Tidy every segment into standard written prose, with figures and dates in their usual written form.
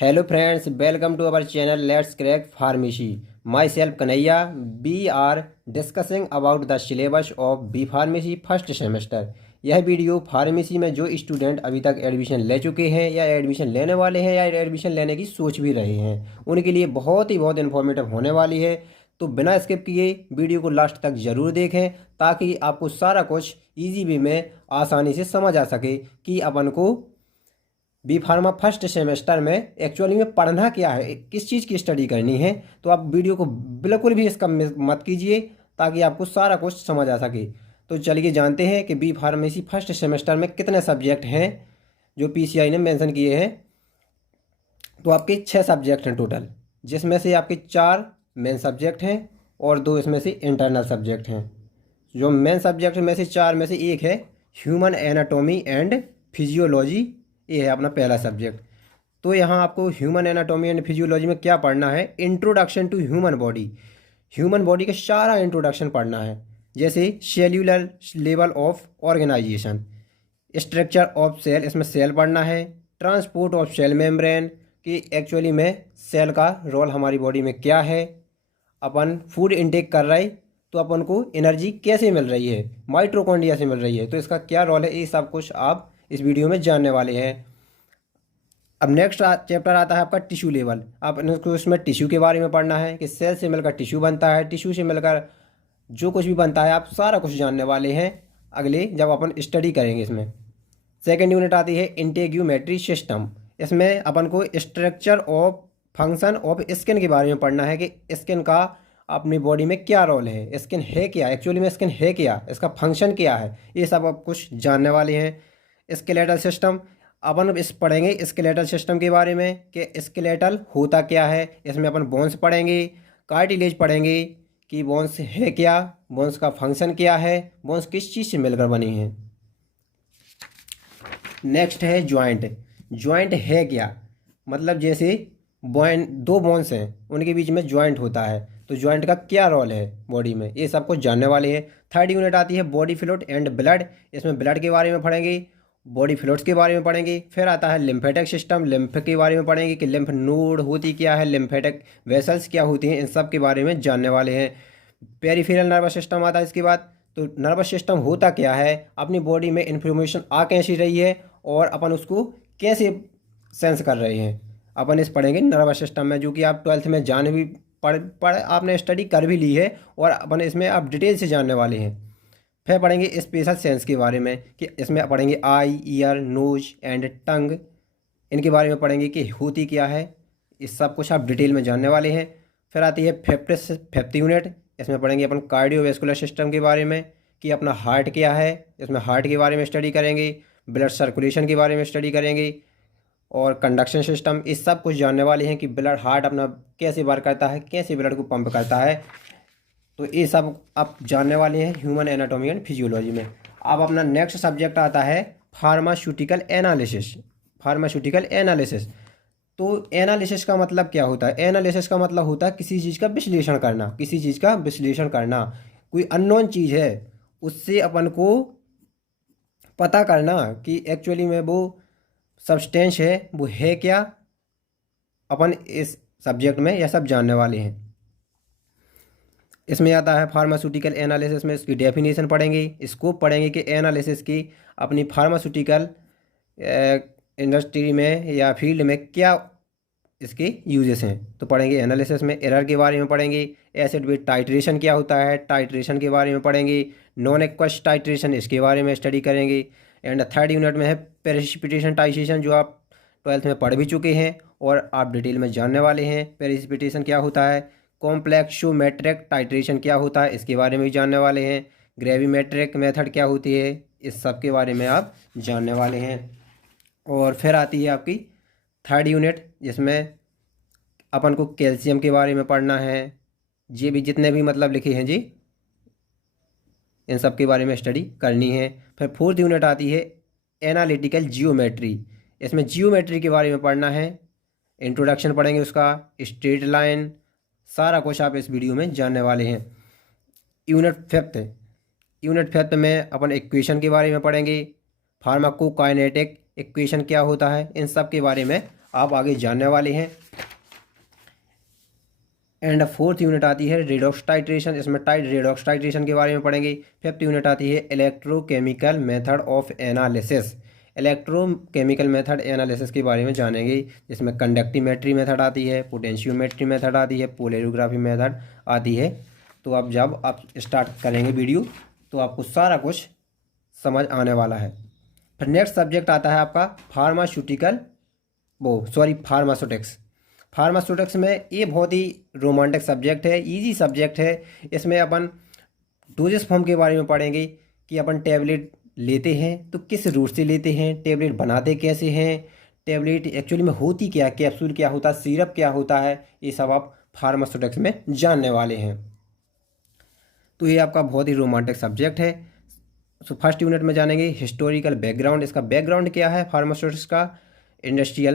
Hello friends, welcome to our channel Let's Crack Pharmacy. Myself Kanaya, we are discussing about the syllabus of B Pharmacy first semester. यह video pharmacy में जो student अभी तक admission ले चुके हैं या एडमिशन लेने वाले हैं या एडमिशन लेने की सोच भी रहे हैं उनके लिए बहुत इन्फॉर्मेटिव होने वाली है। तो बिना स्किप किए वीडियो को लास्ट तक ज़रूर देखें ताकि आपको सारा कुछ ईजी वे में आसानी से समझ आ सके कि अपन को बी फार्मा फर्स्ट सेमेस्टर में एक्चुअली में पढ़ना क्या है, किस चीज़ की स्टडी करनी है। तो आप वीडियो को बिल्कुल भी इसका मिस मत कीजिए ताकि आपको सारा कुछ समझ आ सके। तो चलिए जानते हैं कि बी फार्मेसी फर्स्ट सेमेस्टर में कितने सब्जेक्ट हैं जो पीसीआई ने मेंशन किए हैं। तो आपके 6 सब्जेक्ट हैं टोटल, जिसमें से आपके 4 मेन सब्जेक्ट हैं और 2 इसमें से इंटरनल सब्जेक्ट हैं। जो मेन सब्जेक्ट में से 4 में से एक है ह्यूमन एनाटॉमी एंड फिजियोलॉजी, ये है अपना पहला सब्जेक्ट। तो यहाँ आपको ह्यूमन एनाटॉमी एंड फिजियोलॉजी में क्या पढ़ना है, introduction to human body. Human body का सारा इंट्रोडक्शन पढ़ना है, जैसे cellular level of organisation, structure of cell, इसमें सेल पढ़ना है, ट्रांसपोर्ट ऑफ सेल मेम्ब्रेन कि एक्चुअली में सेल का रोल हमारी बॉडी में क्या है, अपन फूड इनटेक कर रहे तो अपन को एनर्जी कैसे मिल रही है, माइटोकॉन्ड्रिया से मिल रही है, तो इसका क्या रोल है, ये सब कुछ आप इस वीडियो में जानने वाले हैं। अब नेक्स्ट चैप्टर आता है आपका टिश्यू लेवल। आप इनको इसमें टिश्यू के बारे में पढ़ना है कि सेल से मिलकर टिश्यू बनता है, टिश्यू से मिलकर जो कुछ भी बनता है आप सारा कुछ जानने वाले हैं अगले जब अपन स्टडी करेंगे इसमें। सेकेंड यूनिट आती है इंटेग्यूमेट्री सिस्टम। इसमें अपन को structure of function of skin के बारे में पढ़ना है कि स्किन का अपनी बॉडी में क्या रोल है, स्किन है क्या, एक्चुअली में स्किन है क्या, इसका फंक्शन क्या है, ये सब आप कुछ जानने वाले हैं। स्केलेटल सिस्टम, अपन इस पढ़ेंगे स्केलेटल सिस्टम के बारे में कि स्केलेटल होता क्या है। इसमें अपन बोन्स पढ़ेंगे, कार्टिलेज पढ़ेंगे कि बोन्स है क्या, बोन्स का फंक्शन क्या है, बोन्स किस चीज़ से मिलकर बनी है। नेक्स्ट है जॉइंट। जॉइंट है क्या, मतलब जैसे दो बोन्स हैं उनके बीच में जॉइंट होता है, तो जॉइंट का क्या रोल है बॉडी में, ये सब कुछ जानने वाले हैं। थर्ड यूनिट आती है बॉडी फ्लूइड एंड ब्लड। इसमें ब्लड के बारे में पढ़ेंगे, बॉडी फ्लूइड्स के बारे में पढ़ेंगे। फिर आता है लिम्फेटिक सिस्टम, लिम्फ के बारे में पढ़ेंगे कि लिम्फ नोड होती क्या है, लिम्फेटिक वेसल्स क्या होती हैं, इन सब के बारे में जानने वाले हैं। पेरिफेरल नर्वस सिस्टम आता है इसके बाद। तो नर्वस सिस्टम होता क्या है, अपनी बॉडी में इंफॉर्मेशन आ कैसी रही है और अपन उसको कैसे सेंस कर रहे हैं, अपन इस पढ़ेंगे नर्वस सिस्टम में, जो कि आप 12th में जान भी पढ़ आपने स्टडी कर भी ली है और अपन इसमें आप डिटेल से जानने वाले हैं। फिर पढ़ेंगे स्पेशल सेंस के बारे में कि इसमें पढ़ेंगे आई, ईयर, नोज एंड टंग, इनके बारे में पढ़ेंगे कि होती क्या है, इस सब कुछ आप डिटेल में जानने वाले हैं। फिर आती है फिफ्थ यूनिट। इसमें पढ़ेंगे अपन कार्डियोवैस्कुलर सिस्टम के बारे में कि अपना हार्ट क्या है, इसमें हार्ट के बारे में स्टडी करेंगे, ब्लड सर्कुलेशन के बारे में स्टडी करेंगे और कंडक्शन सिस्टम, इस सब कुछ जानने वाले हैं कि ब्लड हार्ट अपना कैसे वर्क करता है, कैसे ब्लड को पंप करता है। तो ये सब आप जानने वाले हैं ह्यूमन एनाटॉमी एंड फिजियोलॉजी में। अब अपना नेक्स्ट सब्जेक्ट आता है फार्मास्यूटिकल एनालिसिस। फार्मास्यूटिकल एनालिसिस, तो एनालिसिस का मतलब क्या होता है, एनालिसिस का मतलब होता है किसी चीज़ का विश्लेषण करना, किसी चीज़ का विश्लेषण करना, कोई अननोन चीज़ है उससे अपन को पता करना कि एक्चुअली में वो सब्सटेंस है वो है क्या। अपन इस सब्जेक्ट में यह सब जानने वाले हैं। इसमें आता है फार्मास्यूटिकल एनालिसिस में इसकी डेफिनेशन पढ़ेंगे, स्कोप पढ़ेंगे कि एनालिसिस की अपनी फार्मास्यूटिकल इंडस्ट्री में या फील्ड में क्या इसके यूजेस हैं। तो पढ़ेंगे एनालिसिस में एरर के बारे में पढ़ेंगे, एसिड बेस टाइट्रेशन क्या होता है, टाइट्रेशन के बारे में पढ़ेंगे, नॉन एक्वस टाइट्रेशन इसके बारे में स्टडी करेंगे। एंड थर्ड यूनिट में है प्रेसिपिटेशन टाइट्रेशन, जो आप 12th में पढ़ भी चुके हैं और आप डिटेल में जानने वाले हैं। प्रेसिपिटेशन क्या होता है, कॉम्प्लेक्सोमेट्रिक टाइट्रेशन क्या होता है, इसके बारे में भी जानने वाले हैं। ग्रेविमेट्रिक मेथड क्या होती है, इस सब के बारे में आप जानने वाले हैं। और फिर आती है आपकी थर्ड यूनिट, जिसमें अपन को कैल्शियम के बारे में पढ़ना है। ये भी जितने भी मतलब लिखे हैं जी, इन सब के बारे में स्टडी करनी है। फिर फोर्थ यूनिट आती है एनालिटिकल जियोमेट्री। इसमें जियोमेट्री के बारे में पढ़ना है, इंट्रोडक्शन पढ़ेंगे उसका, स्ट्रेट लाइन, सारा कुछ आप इस वीडियो में जानने वाले हैं। यूनिट फिफ्थ में अपन इक्वेशन के बारे में पढ़ेंगे, फार्माकोकाइनेटिक इक्वेशन क्या होता है, इन सब के बारे में आप आगे जानने वाले हैं। एंड फोर्थ यूनिट आती है रेडॉक्स टाइट्रेशन, इसमें रेडॉक्स टाइट्रेशन के बारे में पढ़ेंगे। फिफ्थ यूनिट आती है electrochemical method of analysis, electrochemical method analysis के बारे में जानेंगे, जिसमें कंडक्टीमेट्री मेथड आती है, पोटेंशियोमेट्री मेथड आती है, पोलैरियोग्राफी मेथड आती है। तो अब जब आप स्टार्ट करेंगे वीडियो तो आपको सारा कुछ समझ आने वाला है। फिर नेक्स्ट सब्जेक्ट आता है आपका फार्मास्यूटिक्स। फार्मास्यूटिक्स में ये बहुत ही रोमांटिक सब्जेक्ट है, इजी सब्जेक्ट है। इसमें अपन डोजेस फॉर्म के बारे में पढ़ेंगे कि अपन टैबलेट लेते हैं तो किस रूट से लेते हैं, टैबलेट बनाते कैसे हैं, टैबलेट एक्चुअली में होती क्या, कैप्सूल क्या होता है, सिरप क्या होता है, ये सब आप फार्मास्यूटिक्स में जानने वाले हैं। तो ये आपका बहुत ही रोमांटिक सब्जेक्ट है। सो फर्स्ट यूनिट में जानेंगे हिस्टोरिकल बैकग्राउंड, इसका बैकग्राउंड क्या है फार्मास्यूटिक्स का, इंडस्ट्री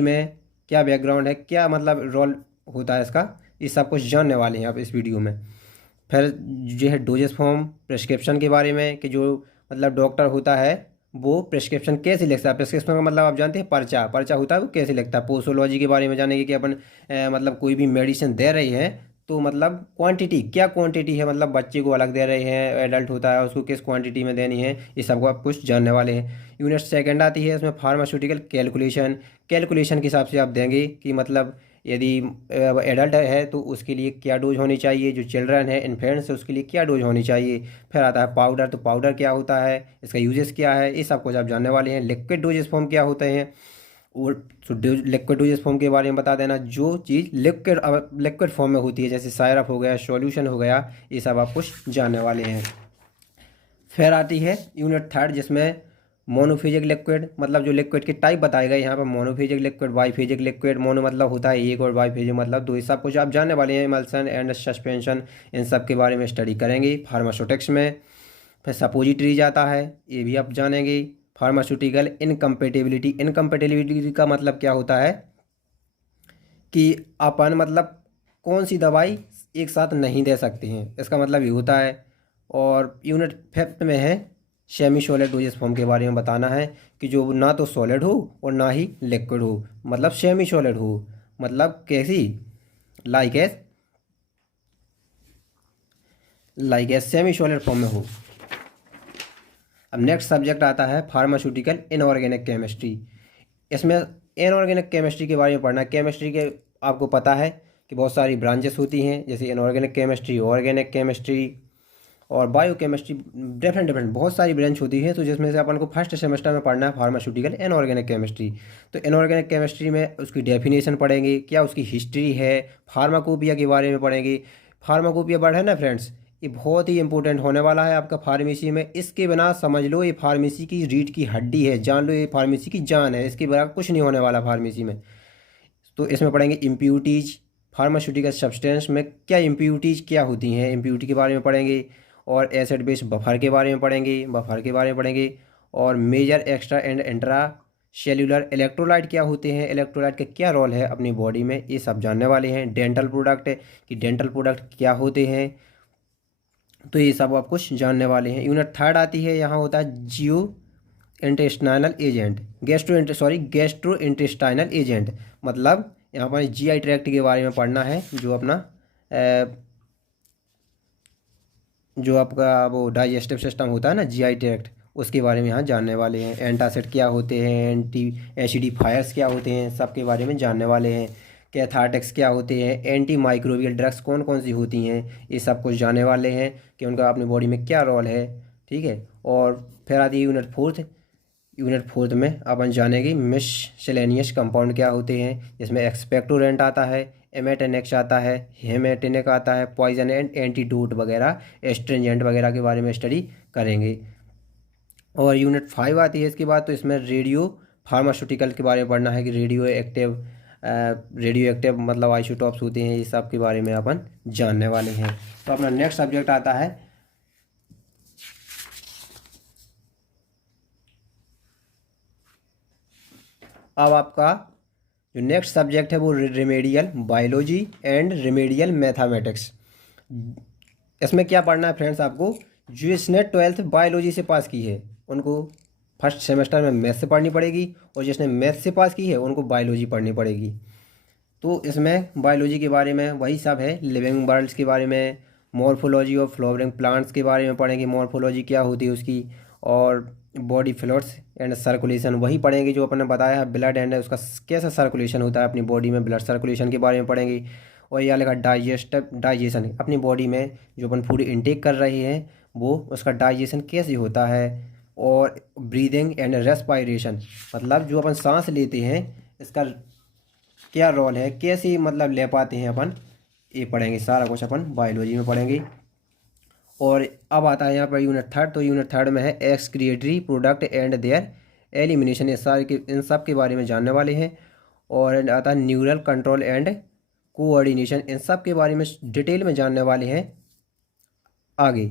में क्या बैकग्राउंड है, क्या मतलब रोल होता है इसका, ये सब कुछ जानने वाले हैं आप इस वीडियो में। फिर जो है डोजेस फॉर्म, प्रिस्क्रिप्शन के बारे में कि जो मतलब डॉक्टर होता है वो प्रिस्क्रिप्शन कैसे लिखता है, प्रिस्क्रिप्शन का मतलब आप जानते हैं पर्चा होता है वो कैसे लिखता है। पोसोलॉजी के बारे में जानेंगे कि अपन मतलब कोई भी मेडिसिन दे रही है तो मतलब क्वांटिटी क्या क्वांटिटी है, मतलब बच्चे को अलग दे रहे हैं, एडल्ट होता है उसको किस क्वांटिटी में देनी है, ये सबको आप कुछ जानने वाले हैं। यूनिट सेकंड आती है इसमें फार्मास्यूटिकल कैलकुलेशन के हिसाब से आप देंगे कि मतलब यदि एडल्ट है तो उसके लिए क्या डोज होनी चाहिए, जो चिल्ड्रन है इन्फेंट्स है उसके लिए क्या डोज होनी चाहिए। फिर आता है पाउडर, तो पाउडर क्या होता है, इसका यूजेस क्या है, ये सब कुछ आप जानने वाले हैं। लिक्विड डोजेस फॉर्म क्या होते हैं और लिक्विड डोजेस फॉर्म के बारे में बता देना, जो चीज़ लिक्विड फॉर्म में होती है जैसे सायरप हो गया, सॉल्यूशन हो गया, ये सब आप कुछ जानने वाले हैं। फिर आती है यूनिट थर्ड जिसमें मोनोफेजिक लिक्विड, मतलब जो लिक्विड के टाइप बताए गए यहाँ पर, monophasic liquid, biphasic liquid, mono मतलब होता है एक और बाईफेजिक मतलब दो, ये सब कुछ आप जानने वाले हैं। इमल्सन एंड सस्पेंशन, इन सब के बारे में स्टडी करेंगे फार्मास्यूटिक्स में। फिर सपोजिटरी जाता है, ये भी आप जानेंगे। फार्मास्यूटिकल इनकम्पेटिबिलिटी का मतलब क्या होता है कि अपन मतलब कौन सी दवाई एक साथ नहीं दे सकते हैं, इसका मतलब ये होता है। और यूनिट फिफ्थ में है सेमी सॉलिड डोजेस फॉर्म के बारे में बताना है कि जो ना तो सॉलिड हो और ना ही लिक्विड हो, मतलब सेमी सॉलिड हो, मतलब कैसी, like S semi solid form में हो। अब नेक्स्ट सब्जेक्ट आता है फार्मास्यूटिकल इनऑर्गेनिक केमिस्ट्री। इसमें इनऑर्गेनिक केमिस्ट्री के बारे में पढ़ना है। केमिस्ट्री के आपको पता है कि बहुत सारी ब्रांचेस होती हैं, जैसे इनऑर्गेनिक केमिस्ट्री, ऑर्गेनिक केमिस्ट्री और बायो केमिस्ट्री, डिफरेंट बहुत सारी ब्रांच होती है। तो जिसमें से अपन को फर्स्ट सेमेस्टर में पढ़ना है फार्मास्यूटिकल इनऑर्गेनिक केमिस्ट्री। तो इनऑर्गेनिक केमिस्ट्री में उसकी डेफिनेशन पढ़ेंगे, क्या उसकी हिस्ट्री है, फार्माकोपिया के बारे में पढ़ेंगे। फार्माकोपिया वर्ड है ना फ्रेंड्स, ये बहुत ही इंपॉर्टेंट होने वाला है आपका फार्मेसी में। इसके बिना समझ लो ये फार्मेसी की रीढ़ की हड्डी है, जान लो ये फार्मेसी की जान है, इसके बिना कुछ नहीं होने वाला फार्मेसी में। तो इसमें पढ़ेंगे इम्प्यूरिटीज, फार्मास्यूटिकल सब्सटेंस में क्या इम्प्यूरिटीज क्या होती हैं, इम्प्यूरिटी के बारे में पढ़ेंगे। और एसिड बेस बफर के बारे में पढ़ेंगे, और major extra and intra cellular electrolyte क्या होते हैं, इलेक्ट्रोलाइट का क्या रोल है अपनी बॉडी में, ये सब जानने वाले हैं। डेंटल प्रोडक्ट कि डेंटल प्रोडक्ट क्या होते हैं, तो ये सब आप कुछ जानने वाले हैं। यूनिट थर्ड आती है, यहाँ होता है जियो intestinal agent, gastro intestinal agent, मतलब यहाँ पर जीआई ट्रैक्ट के बारे में पढ़ना है, जो अपना जो आपका वो डाइजेस्टिव सिस्टम होता है ना, जीआई ट्रैक्ट, उसके बारे में यहाँ जानने वाले हैं। एंटासिड क्या होते हैं, एंटी एसिडिफायर्स क्या होते हैं, सबके बारे में जानने वाले हैं। कैथार्टिक्स क्या होते हैं, एंटी माइक्रोबियल ड्रग्स कौन कौन सी होती हैं, ये सब कुछ जानने वाले हैं कि उनका अपनी बॉडी में क्या रोल है, ठीक है। और फिर आती है यूनिट फोर्थ में अपन जानेंगे मिससेलेनियस कंपाउंड क्या होते हैं, जिसमें एक्सपेक्टोरेंट आता है, एमेटेनेक्स आता है, हेमेटेनिक आता है, पॉइजन एंड एंटीडोट वगैरह, एस्ट्रिंजेंट वगैरह के बारे में स्टडी करेंगे। और यूनिट 5 आती है इसके बाद, तो इसमें रेडियो फार्मास्यूटिकल के बारे में पढ़ना है कि रेडियो एक्टिव मतलब आइसोटॉप्स होते हैं, ये सब के बारे में अपन जानने वाले हैं। तो अपना नेक्स्ट सब्जेक्ट आता है अब आपका जो नेक्स्ट सब्जेक्ट है वो remedial biology and remedial mathematics. इसमें क्या पढ़ना है फ्रेंड्स आपको, जो इसने 12th बायोलॉजी से पास की है उनको फर्स्ट सेमेस्टर में मैथ से पढ़नी पड़ेगी, और जिसने मैथ से पास की है उनको बायोलॉजी पढ़नी पड़ेगी। तो इसमें बायोलॉजी के बारे में वही सब है, लिविंग वर्ल्ड्स के बारे में, मॉर्फोलॉजी ऑफ फ्लावरिंग प्लांट्स के बारे में पढ़ेंगे, मॉर्फोलॉजी क्या होती है उसकी, और बॉडी फ्लूइड्स एंड सर्कुलेशन वही पढ़ेंगे जो अपने बताया है, ब्लड एंड उसका कैसा सर्कुलेशन होता है अपनी बॉडी में, ब्लड सर्कुलेशन के बारे में पढ़ेंगे। और यह लिखा डाइजेशन, अपनी बॉडी में जो अपन फूड इनटेक कर रहे हैं वो उसका डाइजेशन कैसे होता है। और ब्रीदिंग एंड रेस्पायरेशन, मतलब जो अपन सांस लेते हैं इसका क्या रोल है, कैसे मतलब ले पाते हैं अपन, ये पढ़ेंगे। सारा कुछ अपन बायोलॉजी में पढ़ेंगे। और अब आता है यहाँ पर यूनिट थर्ड। तो यूनिट थर्ड में है excretory product and there elimination, ये सारे के इन सब के बारे में जानने वाले हैं। और आता है न्यूरल कंट्रोल एंड कोऑर्डिनेशन, इन सब के बारे में डिटेल में जानने वाले हैं आगे।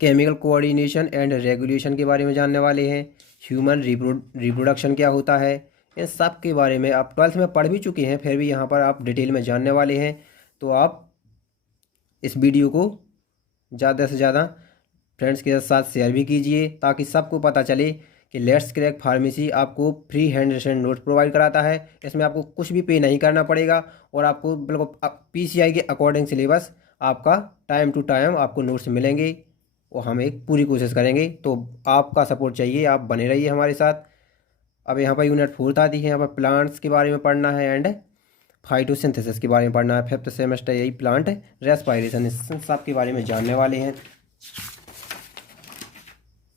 केमिकल कोऑर्डिनेशन एंड रेगुलेशन के बारे में जानने वाले हैं। ह्यूमन रिप्रोडक्शन क्या होता है, इन सब के बारे में आप 12th में पढ़ भी चुके हैं, फिर भी यहाँ पर आप डिटेल में जानने वाले हैं। तो आप इस वीडियो को ज़्यादा से ज़्यादा फ्रेंड्स के साथ शेयर भी कीजिए, ताकि सबको पता चले कि लेट्स क्रैक फार्मेसी आपको free hand written notes provide कराता है। इसमें आपको कुछ भी पे नहीं करना पड़ेगा, और आपको बिल्कुल PCI के अकॉर्डिंग सिलेबस आपका टाइम टू टाइम आपको नोट्स मिलेंगे, और हम एक पूरी कोशिश करेंगे। तो आपका सपोर्ट चाहिए, आप बने रहिए हमारे साथ। अब यहाँ पर यूनिट 4 आती है, यहाँ पर प्लांट्स के बारे में पढ़ना है एंड फाइटोसिंथेसिस के बारे में पढ़ना है। 5th सेमेस्टर यही प्लांट रेस्पायरेशन, इस सब के बारे में जानने वाले हैं।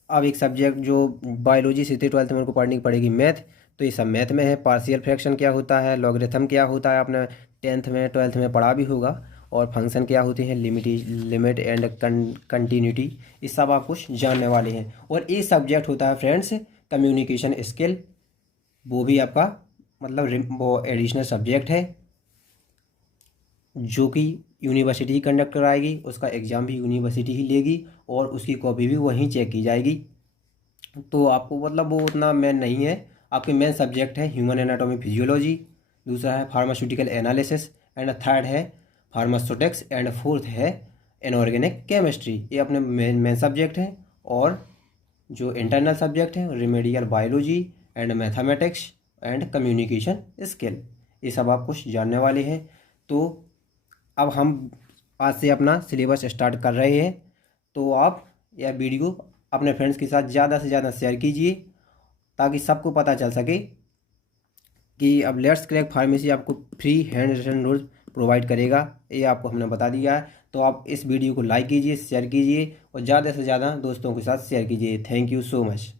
अब एक सब्जेक्ट जो बायोलॉजी से थी 12th में उनको पढ़नी पड़ेगी मैथ, तो ये सब मैथ में है। पार्शियल फ्रैक्शन क्या होता है, लॉगरिथम क्या होता है, आपने 10th में 12th में पढ़ा भी होगा। और फंक्शन क्या होते हैं, लिमिट एंड कंटिन्यूटी, ये सब आप कुछ जानने वाले हैं। और एक सब्जेक्ट होता है फ्रेंड्स कम्युनिकेशन स्किल, वो भी आपका मतलब वो एडिशनल सब्जेक्ट है, जो कि यूनिवर्सिटी ही कंडक्ट कराएगी, उसका एग्ज़ाम भी यूनिवर्सिटी ही लेगी, और उसकी कॉपी भी वहीं चेक की जाएगी। तो आपको मतलब वो उतना मेन नहीं है। आपके मेन सब्जेक्ट है ह्यूमन एनाटॉमी फिजियोलॉजी, दूसरा है फार्मास्यूटिकल एनालिसिस, एंड थर्ड है फार्मास्यूटिक्स, एंड फोर्थ है इनऑर्गेनिक केमिस्ट्री। ये अपने मेन सब्जेक्ट हैं। और जो इंटरनल सब्जेक्ट है remedial biology and mathematics and communication skill, ये सब आप कुछ जानने वाले हैं। तो अब हम आज से अपना सिलेबस स्टार्ट कर रहे हैं। तो आप यह वीडियो अपने फ्रेंड्स के साथ ज़्यादा से ज़्यादा शेयर कीजिए, ताकि सबको पता चल सके कि अब लेट्स क्रैक फार्मेसी आपको free hand written notes provide करेगा, ये आपको हमने बता दिया है। तो आप इस वीडियो को लाइक कीजिए, शेयर कीजिए, और ज़्यादा से ज़्यादा दोस्तों के साथ शेयर कीजिए। Thank you so much.